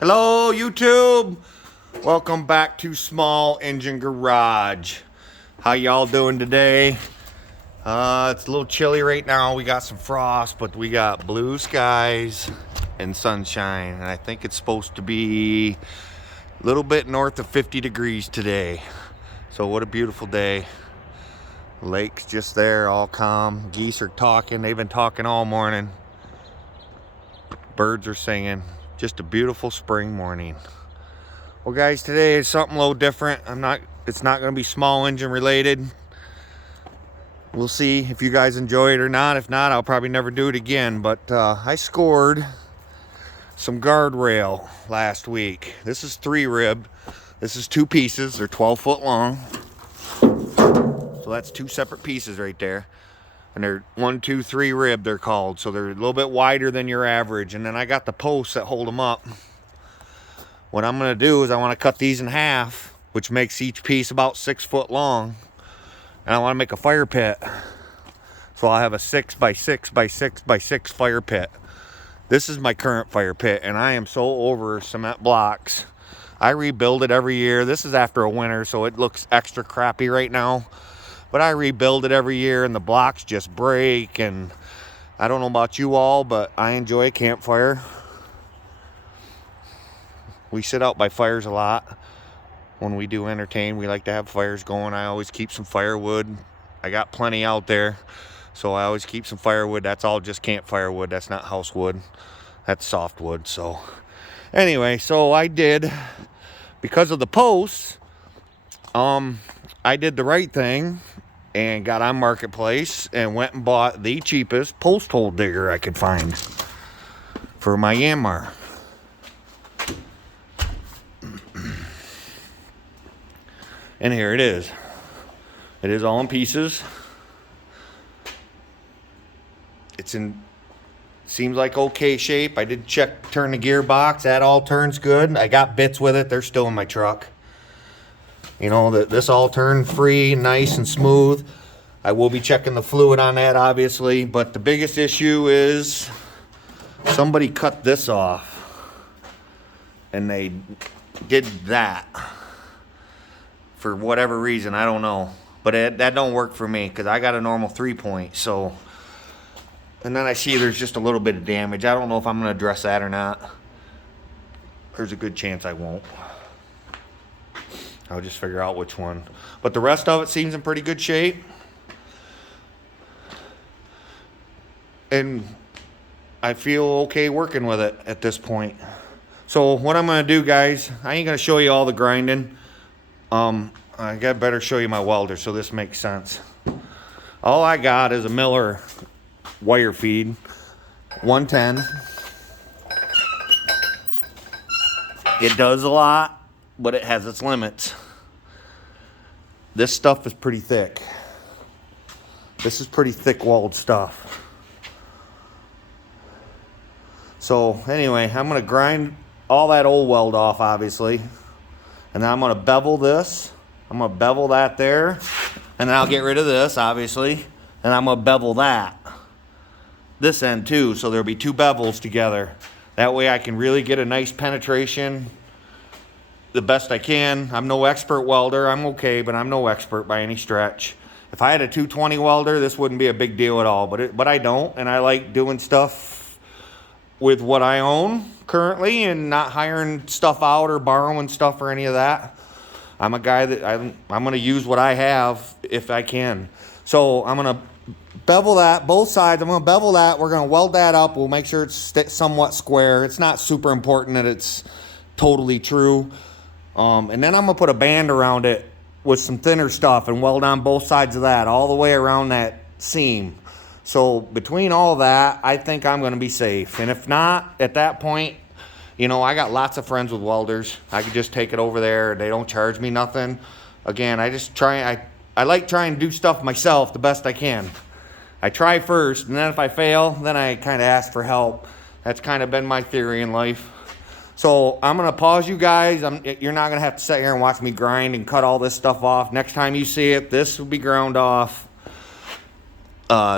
Hello, YouTube. Welcome back to Small Engine Garage. How y'all doing today? It's a little chilly right now. We got some frost, but we got blue skies and sunshine. And I think it's supposed to be a little bit north of 50 degrees today. So what a beautiful day. Lake's just there, all calm. Geese are talking. They've been talking all morning. Birds are singing. Just a beautiful spring morning. Well, guys, today is something a little different. It's not going to be small engine related. We'll see if you guys enjoy it or not. If not, I'll probably never do it again. But I scored some guardrail last week. This is 3-rib. This is 2 pieces. They're 12 foot long. So that's 2 separate pieces right there. And they're 1, 2, 3 rib, they're called. So they're a little bit wider than your average. And then I got the posts that hold them up. What I'm going to do is I want to cut these in half, which makes each piece about 6 foot long. And I want to make a fire pit. So I'll have a 6 by 6 by 6 by 6 fire pit. This is my current fire pit, and I am so over cement blocks. I rebuild it every year. This is after a winter, so it looks extra crappy right now. But I rebuild it every year, and the blocks just break. And I don't know about you all, but I enjoy a campfire. We sit out by fires a lot. When we do entertain, we like to have fires going. I always keep some firewood. I got plenty out there, so I always keep some firewood. That's all just campfire wood. That's not house wood. That's softwood. So anyway, so I did, because of the posts, I did the right thing and got on Marketplace and went and bought the cheapest post hole digger I could find for my Yanmar. And here it is. It is all in pieces. Seems like okay shape. I did turn the gearbox. That all turns good. I got bits with it. They're still in my truck. You know, this all turned free, nice and smooth. I will be checking the fluid on that, obviously. But the biggest issue is somebody cut this off. And they did that. For whatever reason, I don't know. But that don't work for me, because I got a normal 3-point. So, and then I see there's just a little bit of damage. I don't know if I'm going to address that or not. There's a good chance I won't. I'll just figure out which one. But the rest of it seems in pretty good shape. And I feel okay working with it at this point. So what I'm going to do, guys, I ain't going to show you all the grinding. I got better show you my welder so this makes sense. All I got is a Miller wire feed, 110. It does a lot, but it has its limits. This stuff is pretty thick. This is pretty thick walled stuff. So anyway, I'm going to grind all that old weld off, obviously. And then I'm going to bevel this. I'm going to bevel that there. And then I'll get rid of this, obviously. And I'm going to bevel that. This end too, so there'll be 2 bevels together. That way I can really get a nice penetration the best I can. I'm no expert welder. I'm okay, but I'm no expert by any stretch. If I had a 220 welder, this wouldn't be a big deal at all. But I don't, and I like doing stuff with what I own currently and not hiring stuff out or borrowing stuff or any of that. I'm a guy that I'm going to use what I have if I can. So I'm going to bevel that, both sides. I'm going to bevel that. We're going to weld that up. We'll make sure it's somewhat square. It's not super important that it's totally true. And then I'm going to put a band around it with some thinner stuff and weld on both sides of that, all the way around that seam. So between all that, I think I'm going to be safe. And if not, at that point, you know, I got lots of friends with welders. I could just take it over there. They don't charge me nothing. Again, I like trying to do stuff myself the best I can. I try first, and then if I fail, then I kind of ask for help. That's kind of been my theory in life. So I'm going to pause you guys. You're not going to have to sit here and watch me grind and cut all this stuff off. Next time you see it, this will be ground off.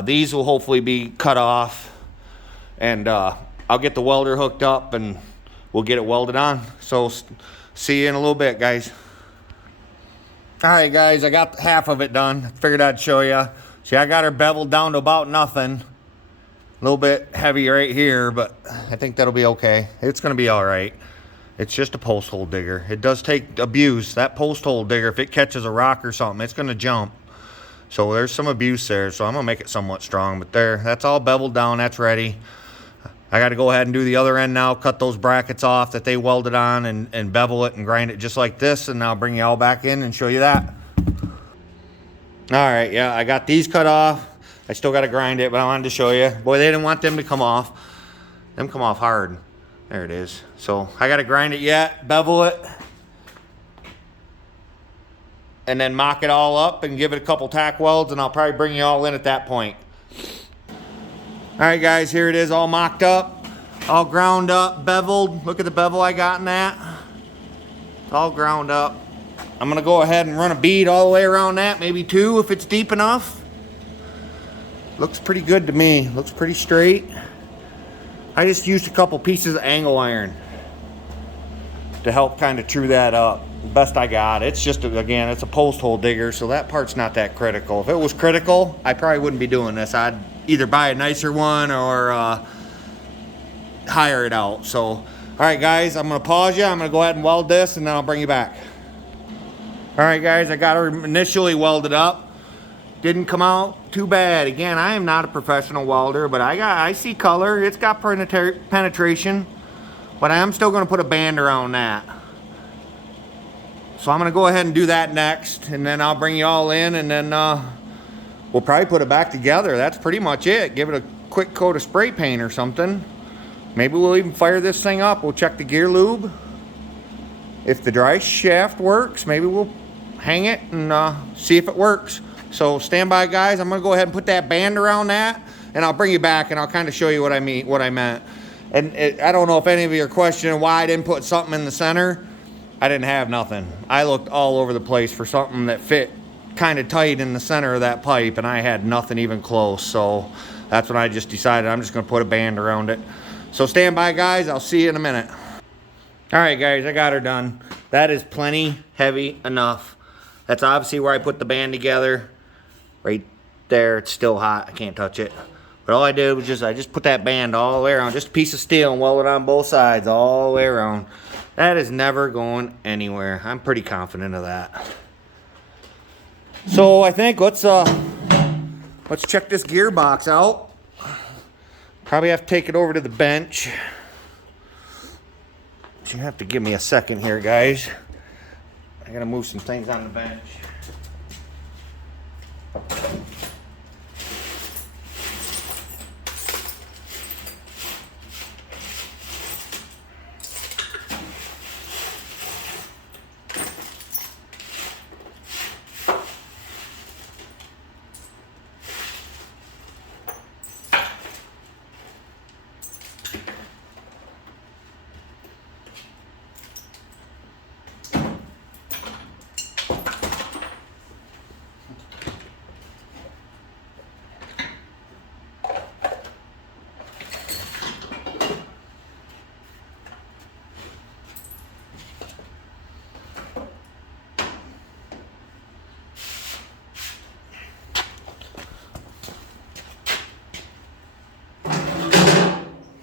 These will hopefully be cut off. And I'll get the welder hooked up and we'll get it welded on. So see you in a little bit, guys. All right, guys, I got half of it done. Figured I'd show you. See, I got her beveled down to about nothing. A little bit heavy right here, but I think that'll be okay. It's gonna be all right. It's just a post hole digger. It does take abuse. That post hole digger, if it catches a rock or something, it's gonna jump. So there's some abuse there, so I'm gonna make it somewhat strong. But there, that's all beveled down, that's ready. I gotta go ahead and do the other end now, cut those brackets off that they welded on and bevel it and grind it just like this, and I'll bring you all back in and show you that. All right, yeah, I got these cut off. I still gotta grind it, but I wanted to show you. Boy, they didn't want them to come off. Them come off hard. There it is. So I gotta grind it yet, bevel it, and then mock it all up and give it a couple tack welds, and I'll probably bring you all in at that point. All right, guys, here it is all mocked up, all ground up, beveled. Look at the bevel I got in that. It's all ground up. I'm gonna go ahead and run a bead all the way around that, maybe 2 if it's deep enough. Looks pretty good to me, looks pretty straight. I just used a couple pieces of angle iron to help kind of true that up. Best I got. It's just, again, it's a post hole digger, so that part's not that critical. If it was critical, I probably wouldn't be doing this. I'd either buy a nicer one or hire it out. So, all right, guys, I'm gonna pause you. I'm gonna go ahead and weld this, and then I'll bring you back. All right, guys, I got her initially welded up. Didn't come out too bad. Again, I am not a professional welder, but I see color. It's got penetration, but I am still gonna put a band around that. So I'm gonna go ahead and do that next, and then I'll bring you all in, and then we'll probably put it back together. That's pretty much it. Give it a quick coat of spray paint or something. Maybe we'll even fire this thing up. We'll check the gear lube. If the dry shaft works, maybe we'll hang it and see if it works. So stand by, guys. I'm gonna go ahead and put that band around that, and I'll bring you back, and I'll kind of show you what I meant. And I don't know if any of you are questioning why I didn't put something in the center. I didn't have nothing. I looked all over the place for something that fit kind of tight in the center of that pipe, and I had nothing even close. So that's when I just decided I'm just gonna put a band around it. So stand by, guys. I'll see you in a minute. All right, guys, I got her done. That is plenty heavy enough. That's obviously where I put the band together. Right there, it's still hot. I can't touch it. But all I did was I just put that band all the way around, just a piece of steel, and welded on both sides all the way around. That is never going anywhere. I'm pretty confident of that. So I think let's check this gearbox out. Probably have to take it over to the bench. You have to give me a second here, guys. I gotta move some things on the bench.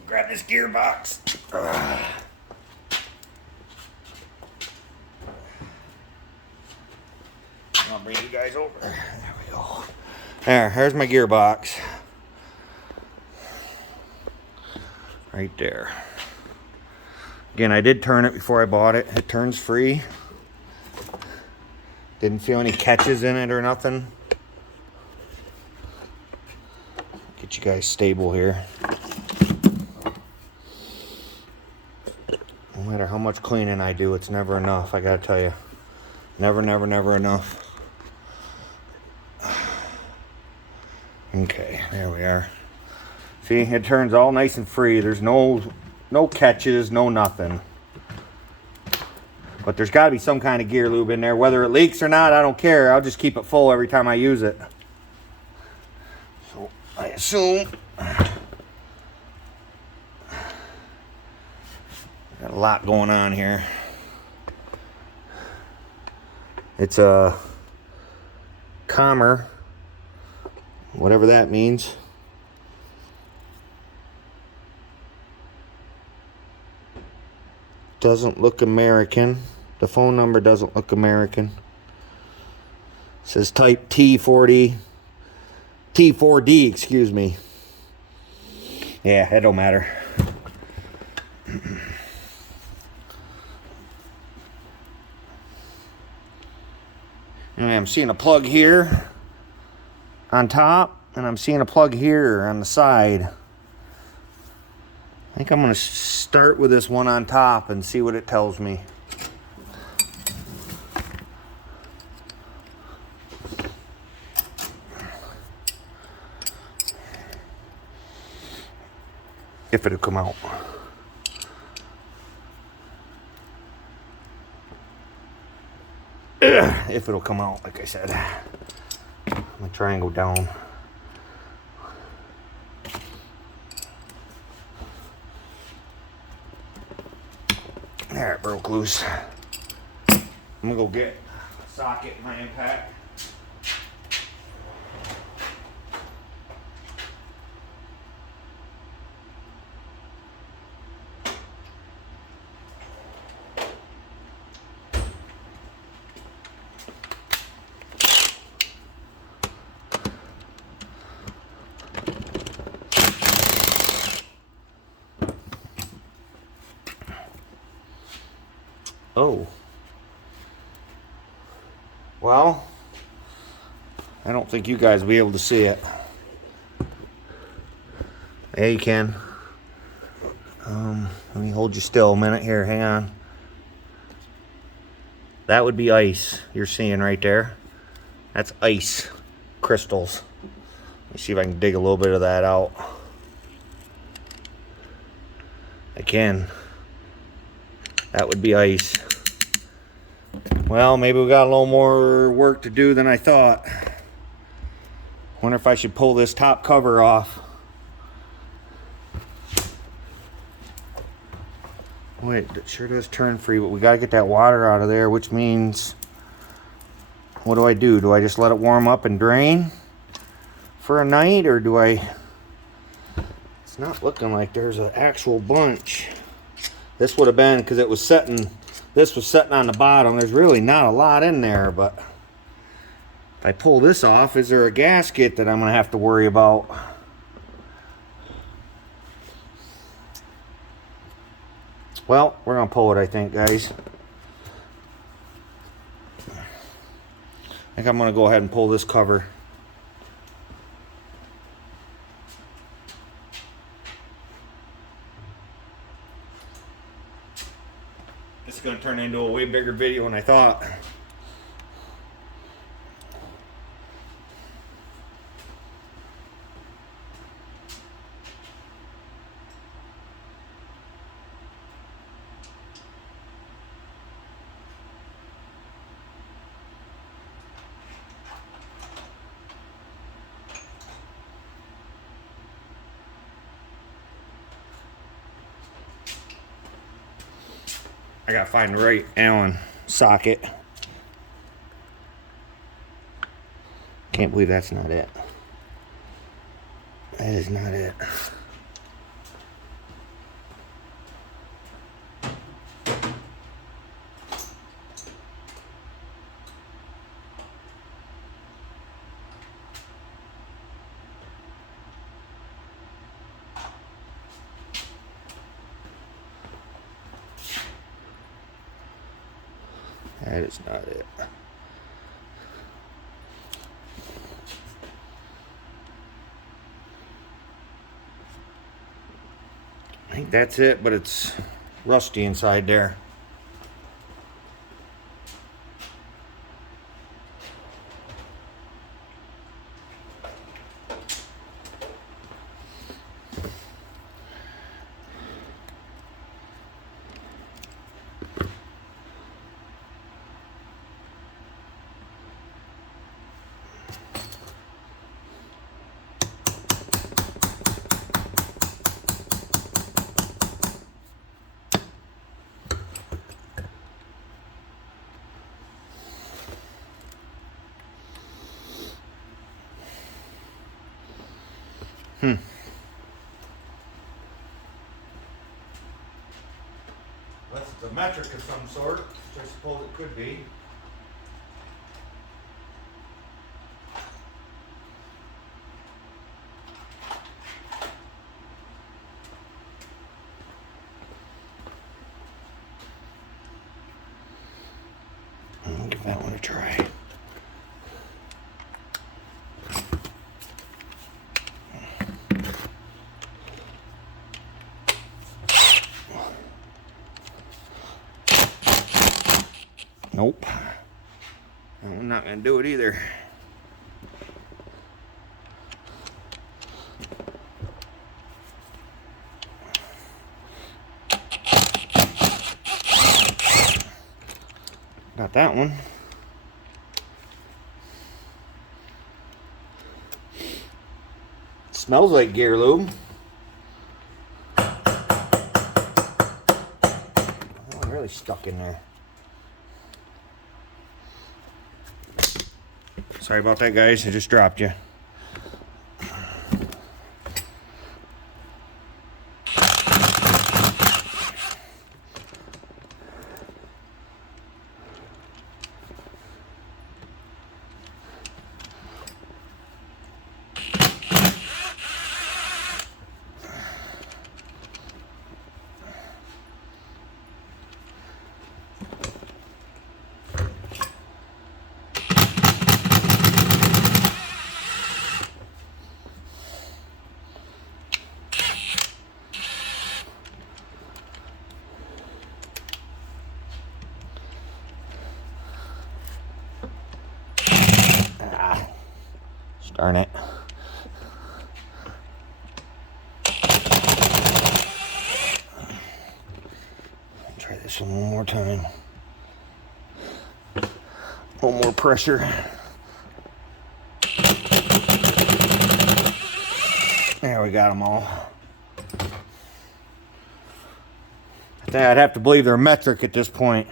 Grab this gearbox. I'll bring you guys over. There we go. There's my gearbox. Right there. Again, I did turn it before I bought it. It turns free. Didn't feel any catches in it or nothing. Get you guys stable here. No matter how much cleaning I do, it's never enough, I gotta tell you. Never, never, never enough. Okay, there we are. See, it turns all nice and free. There's no catches, no nothing. But there's gotta be some kind of gear lube in there. Whether it leaks or not, I don't care. I'll just keep it full every time I use it. So, I assume Got a lot going on here. It's a Commer, whatever that means. Doesn't look American. The phone number doesn't look American. It says type T4D, excuse me. Yeah, it don't matter. And I'm seeing a plug here on top, and I'm seeing a plug here on the side. I think I'm going to start with this one on top and see what it tells me. If it'll come out. If it'll come out, like I said. I'm gonna try and go down. There, it broke loose. I'm gonna go get a socket in my impact. Oh. Well, I don't think you guys will be able to see it. Yeah, you can. Let me hold you still a minute here. Hang on. That would be ice you're seeing right there. That's ice crystals. Let me see if I can dig a little bit of that out. I can. That would be ice. Well, maybe we got a little more work to do than I thought. Wonder if I should pull this top cover off. Wait, it sure does turn free, but we gotta get that water out of there, which means, what do? Do I just let it warm up and drain for a night, or do I? It's not looking like there's an actual bunch. This would have been, because it was setting, this was setting on the bottom. There's really not a lot in there, but if I pull this off, is there a gasket that I'm gonna have to worry about? Well, we're gonna pull it, I think, guys. I think I'm gonna go ahead and pull this cover. This is gonna turn into a way bigger video than I thought. I gotta find the right Allen socket. Can't believe that's not it. That is not it. That is not it. I think that's it, but it's rusty inside there. Hmm. Unless it's a metric of some sort, which I suppose it could be. I'll give that one a try. Nope. I'm not going to do it either. Got that one. Smells like gear lube. Oh, I'm really stuck in there. Sorry about that, guys. I just dropped you. Darn it. Try this one more time. A little more pressure. There, we got them all. I think I'd have to believe they're metric at this point.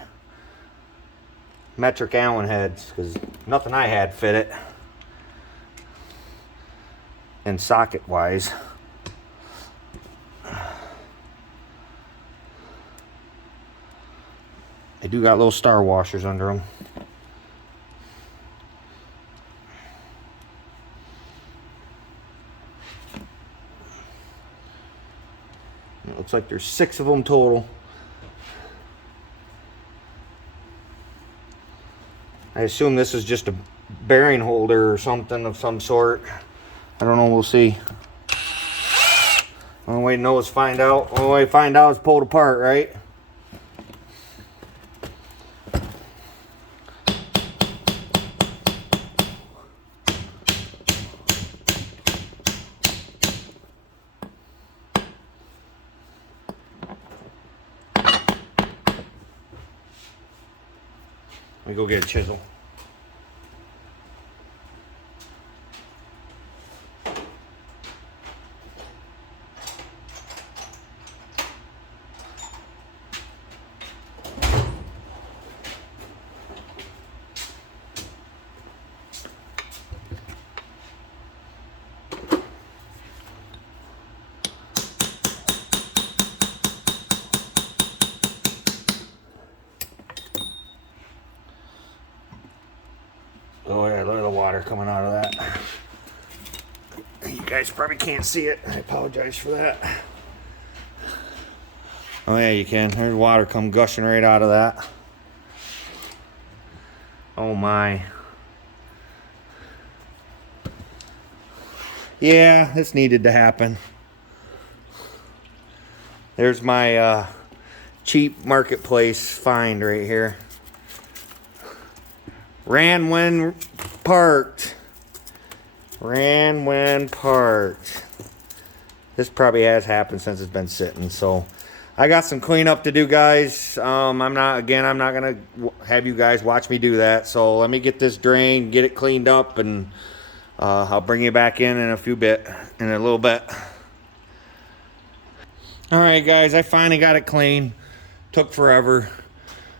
Metric Allen heads, because nothing I had fit it. And socket wise, they do got little star washers under them. It looks like there's 6 of them total. I assume this is just a bearing holder or something of some sort. I don't know, we'll see. Only way to know is find out. Only way to find out is pull it apart, right? Let me go get a chisel. Oh yeah, look at the water coming out of that. You guys probably can't see it. I apologize for that. Oh yeah, you can. There's water come gushing right out of that. Oh my. Yeah, this needed to happen. There's my cheap marketplace find right here. Ran when parked. Ran when parked. This probably has happened since it's been sitting, so I got some cleanup to do, guys. I'm not gonna have you guys watch me do that. So let me get this drained, get it cleaned up, and I'll bring you back in a little bit. All right, guys, I finally got it clean. Took forever,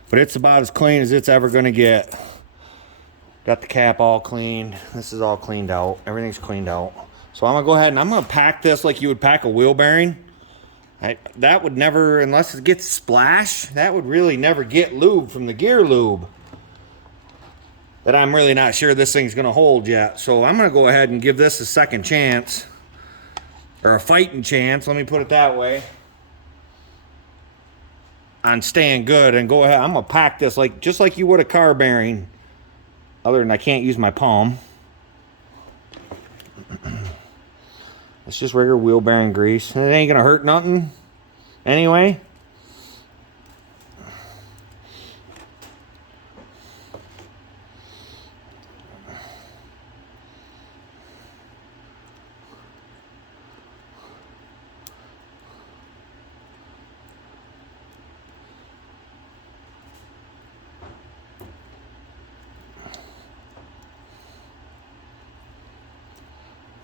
but it's about as clean as it's ever gonna get. Got the cap all cleaned. This is all cleaned out. Everything's cleaned out. So I'm gonna go ahead and I'm gonna pack this like you would pack a wheel bearing. That would never, unless it gets splashed, that would really never get lube from the gear lube that I'm really not sure this thing's gonna hold yet. So I'm gonna go ahead and give this a second chance, or a fighting chance, let me put it that way, on staying good, and go ahead. I'm gonna pack this like just like you would a car bearing, other than I can't use my palm. It's just regular wheel bearing grease. It ain't gonna hurt nothing anyway.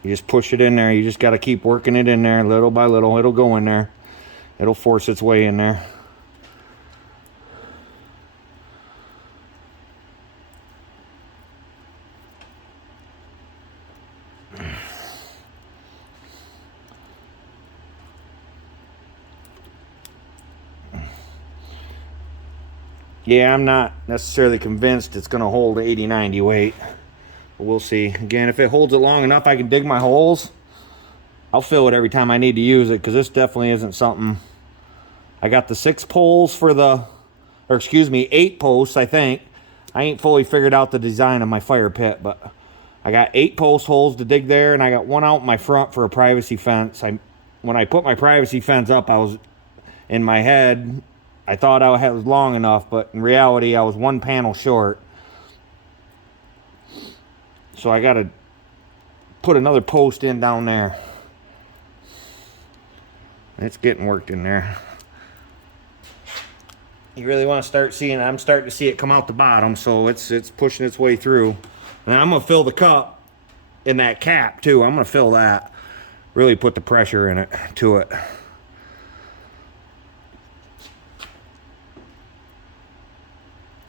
You just push it in there. You just got to keep working it in there little by little. It'll go in there. It'll force its way in there. Yeah, I'm not necessarily convinced it's going to hold 80-90 weight. But we'll see. Again, if it holds it long enough, I can dig my holes. I'll fill it every time I need to use it, because this definitely isn't something. I got the 6 poles for the, or excuse me, 8 posts, I think. I ain't fully figured out the design of my fire pit, but I got 8 post holes to dig there, and I got 1 out in my front for a privacy fence. When I put my privacy fence up, I was, in my head, I thought I was long enough, but in reality, I was 1 panel short. So I got to put another post in down there. It's getting worked in there. You really want to start seeing, I'm starting to see it come out the bottom, so it's pushing its way through. And I'm going to fill the cup in that cap too. I'm going to fill that. Really put the pressure in it, to it.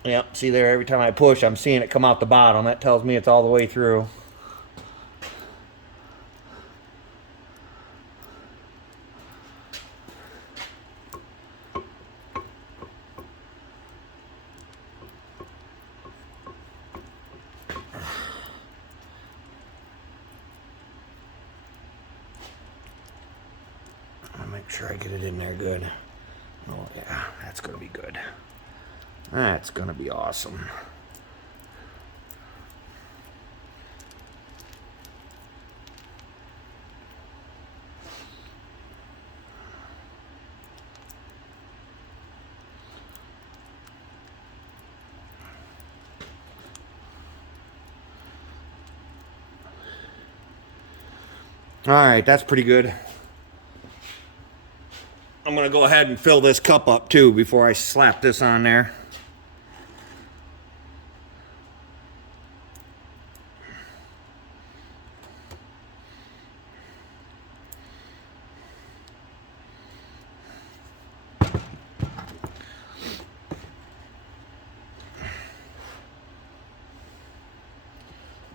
Yep, see there, every time I push, I'm seeing it come out the bottom. That tells me it's all the way through. I'll make sure I get it in there good. Oh yeah, that's gonna be good. That's gonna be awesome. All right, that's pretty good. I'm gonna go ahead and fill this cup up too before I slap this on there.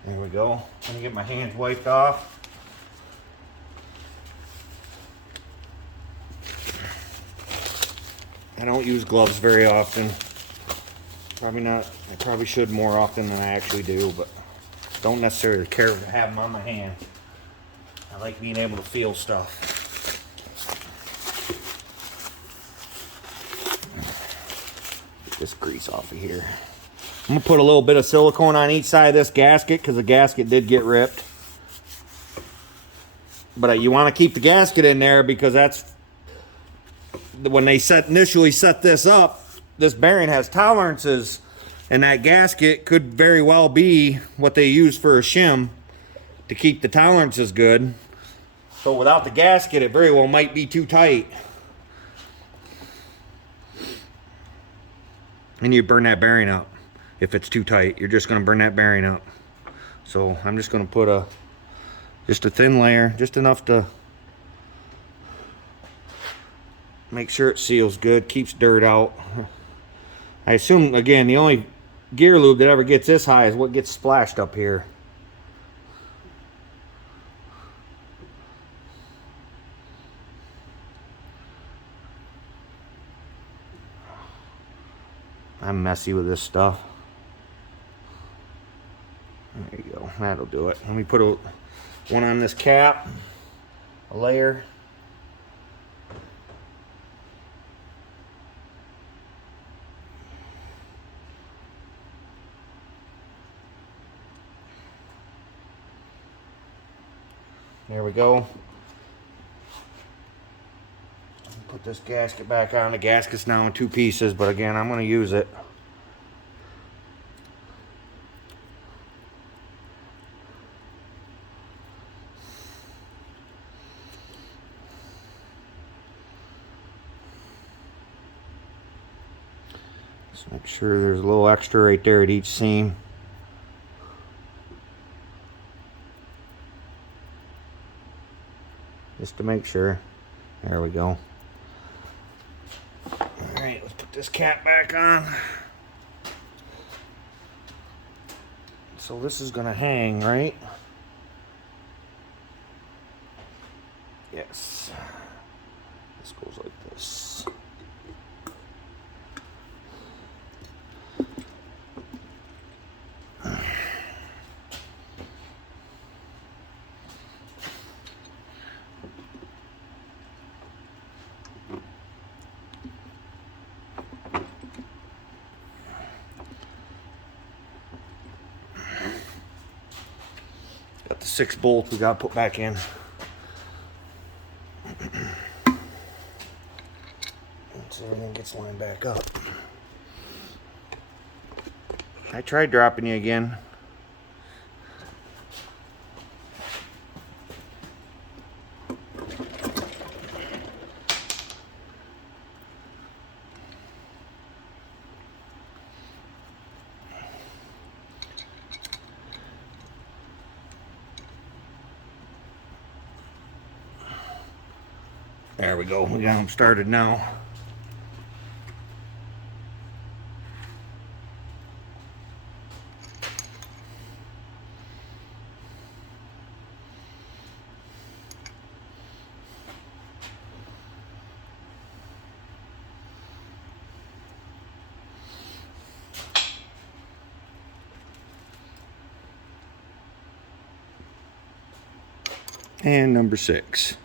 There we go. Let me get my hands wiped off. I don't use gloves very often. Probably not. I probably should more often than I actually do, but don't necessarily care to have them on my hand. I like being able to feel stuff. Get this grease off of here. I'm gonna put a little bit of silicone on each side of this gasket because the gasket did get ripped. But you want to keep the gasket in there because that's when they initially set this up. This bearing has tolerances, and that gasket could very well be what they use for a shim to keep the tolerances good. So without the gasket, it very well might be too tight. And you burn that bearing up. If it's too tight, you're just going to burn that bearing up. So I'm just going to put just a thin layer, just enough to make sure it seals good, keeps dirt out. I assume, again, the only gear lube that ever gets this high is what gets splashed up here. I'm messy with this stuff. There you go. That'll do it. Let me put one on this cap, a layer. There we go. Put this gasket back on. The gasket's now in 2 pieces, but again, I'm going to use it. Just make sure there's a little extra right there at each seam. Just to make sure. There we go. Alright, let's put this cap back on. So this is going to hang, right? Yes. This goes like this. Got the 6 bolts we got to put back in. So everything gets lined back up. I tried dropping you again. There we go. We got them started now. And number 6.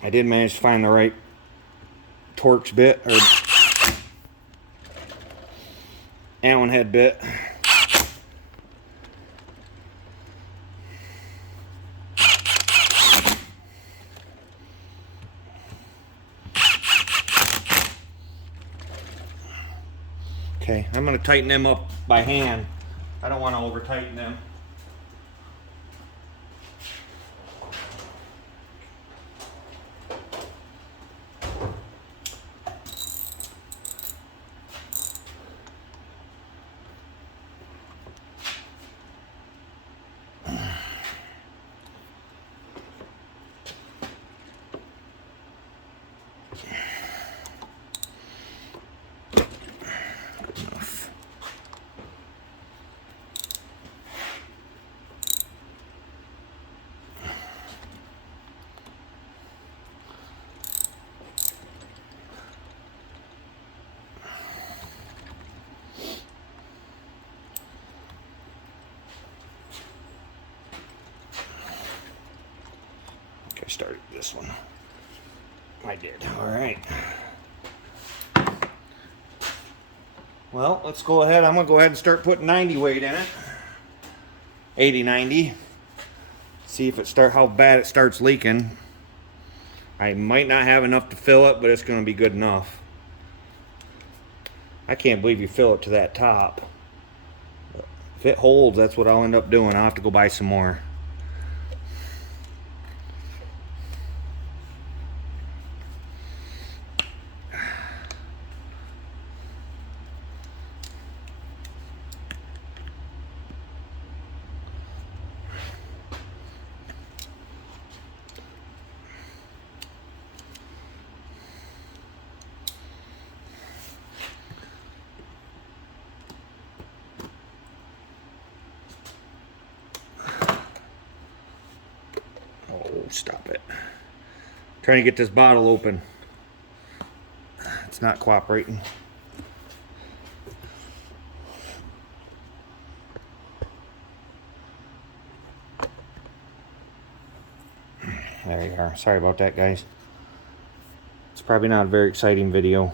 I did manage to find the right Torx bit, or Allen head bit. Okay, I'm going to tighten them up by hand. I don't want to over tighten them. I started this one. I did. All right. Well, let's go ahead. I'm going to go ahead and start putting 90 weight in it. 80, 90. See if how bad it starts leaking. I might not have enough to fill it, but it's going to be good enough. I can't believe you fill it to that top. If it holds, that's what I'll end up doing. I'll have to go buy some more. stop it. Trying to get this bottle open. It's not cooperating. There you are. Sorry about that, guys. It's probably not a very exciting video.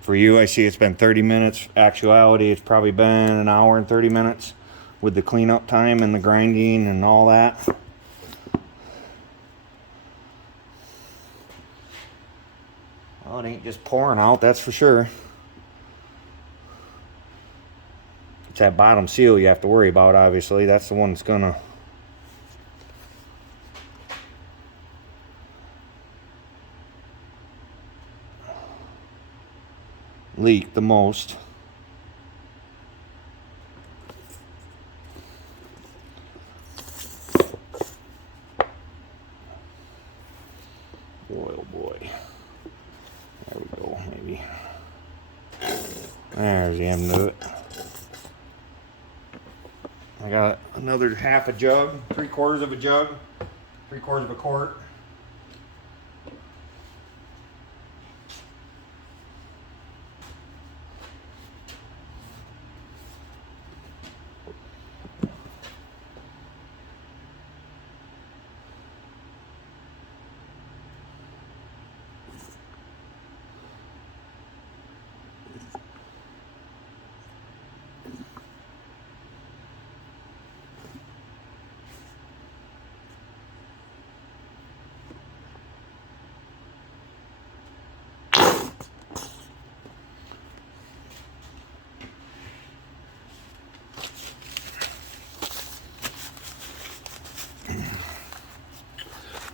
For you, I see it's been 30 minutes. Actuality, it's probably been an hour and 30 minutes with the cleanup time and the grinding and all that. Well, it ain't just pouring out, that's for sure. It's that bottom seal you have to worry about, obviously. That's the one that's gonna leak the most. Boy, oh boy. There we go, maybe. There's the end of it. I got another half a jug, 3/4 of a jug, 3/4 of a quart.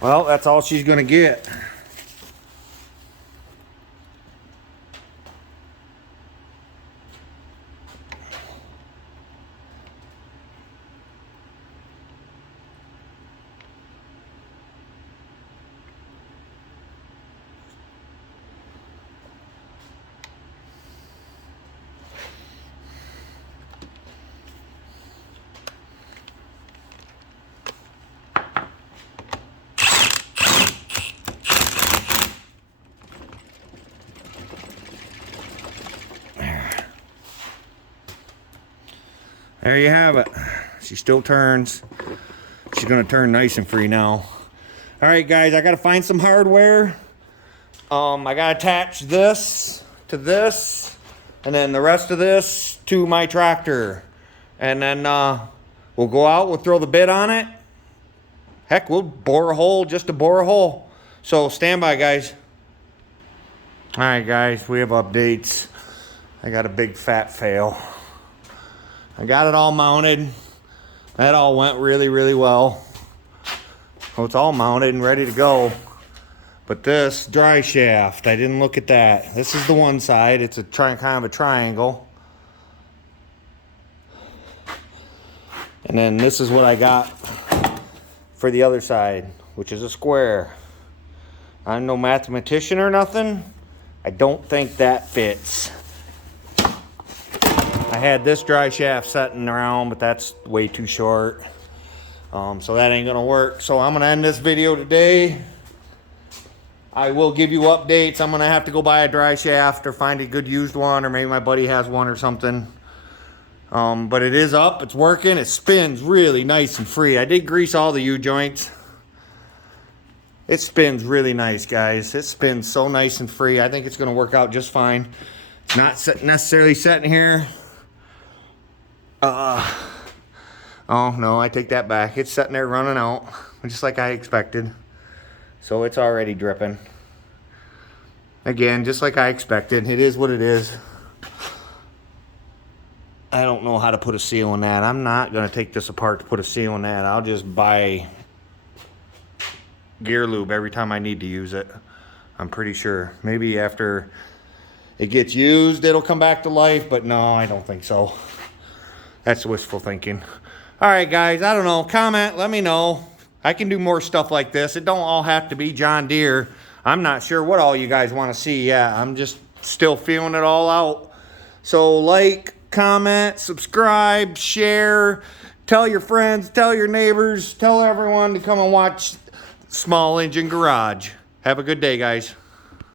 Well, that's all she's gonna get. There you have it. She still turns. She's gonna turn nice and free now. All right, guys, I gotta find some hardware. I gotta attach this to this, and then the rest of this to my tractor. And then we'll go out, we'll throw the bit on it. Heck, we'll bore a hole just to bore a hole. So stand by, guys. All right, guys, we have updates. I got a big fat fail. I got it all mounted. That all went really, really well. So it's all mounted and ready to go. But this dry shaft, I didn't look at that. This is the one side. It's a kind of a triangle. And then this is what I got for the other side, which is a square. I'm no mathematician or nothing. I don't think that fits. I had this dry shaft setting around, but that's way too short. So that ain't gonna work. So I'm gonna end this video today. I will give you updates. I'm gonna have to go buy a dry shaft or find a good used one, or maybe my buddy has one or something. But it is up, it's working, it spins really nice and free. I did grease all the U-joints. It spins really nice, guys. It spins so nice and free. I think it's gonna work out just fine. It's not necessarily sitting here. Oh no, I take that back. It's sitting there running out, just like I expected. So it's already dripping. Again, just like I expected. It is what it is. I don't know how to put a seal on that. I'm not gonna take this apart to put a seal on that. I'll just buy gear lube every time I need to use it. I'm pretty sure. Maybe after it gets used, it'll come back to life, but no, I don't think so. That's wishful thinking. All right, guys, I don't know. Comment, let me know. I can do more stuff like this. It don't all have to be John Deere. I'm not sure what all you guys want to see yet. I'm just still feeling it all out. So like, comment, subscribe, share, tell your friends, tell your neighbors, tell everyone to come and watch Small Engine Garage. Have a good day, guys.